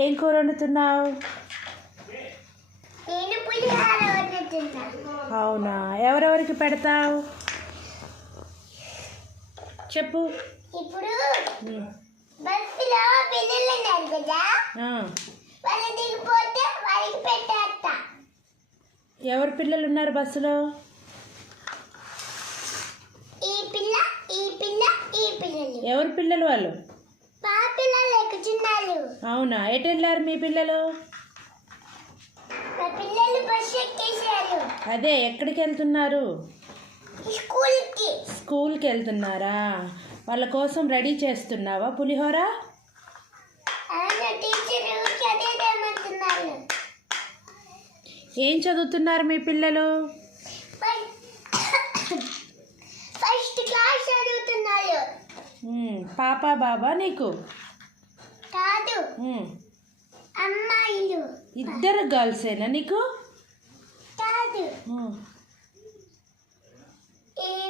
ఏం కూర వండుతున్నావు? అవునా, ఎవరెవరికి పెడతావు చెప్పు. ఇప్పుడు బస్సులో పిల్లలు ఉన్నారు కదా, వాళ్ళు దిగిపోతే వాళ్ళకి పెట్టేస్తా. ఎవరు పిల్లలు ఉన్నారు బస్సులో? ఈ పిల్ల, ఈ పిల్ల, ఈ పిల్లలు. ఎవరు పిల్లలు వాళ్ళు? మా పిల్లలు ఎక్కుతున్నారు. అవునా, ఎటు వెళ్ళారు మీ పిల్లలు? మా పిల్లలు బస్సు ఎక్కేసారు. అదే, ఎక్కడికి వెళ్తున్నారు? స్కూల్కి. స్కూల్కి వెళ్తున్నారా? వాళ్ళ కోసం రెడీ చేస్తున్నావా పులిహోర? టీచర్ చదివేమంటున్నారు. ఏం చదువుతున్నారు మీ పిల్లలు? ఫస్ట్ క్లాస్ చదువుతున్నారు. పాపా బాబా నీకు? కాదు, అమ్మాయిలు. ఇద్దరు గర్ల్సేనా నీకు? కాదు,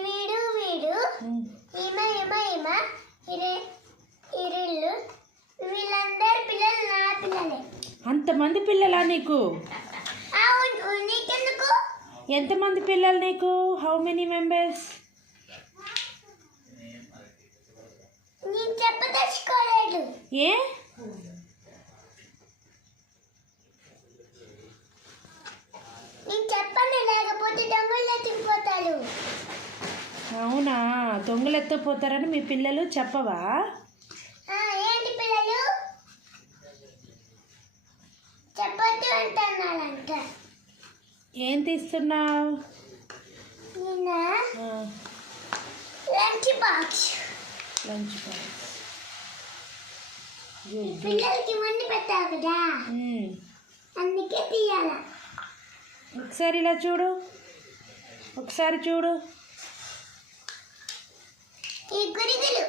వీడు వీడు, ఈమె ఈమె ఈమె, ఇరిళ్ళు, వీళ్ళందరు పిల్లలు నా పిల్లలే. అంతమంది పిల్లలా నీకు? అవును, నీకెందుకు? ఎంతమంది పిల్లలు నీకు? How many members? నేను చెప్పదలుచుకోలేదు. ఏ? నేను చెప్పండి, లేకపోతే దొంగలు ఎత్తుకుపోతారు. అవునా, దొంగలు ఎత్తుకుపోతారని మీ పిల్లలు చెప్పవా? ఏంటి పిల్లలు చెప్పొద్దు అంటున్నారంట. ఏం తీస్తున్నావు? నిన్న లంచ్ బాక్స్. Lunch box. పిల్లలకి వండి పెట్టావు కదా, అందుకే తీయాల. ఒకసారి ఇలా చూడు, ఒకసారి చూడు. ఈ గురిగులు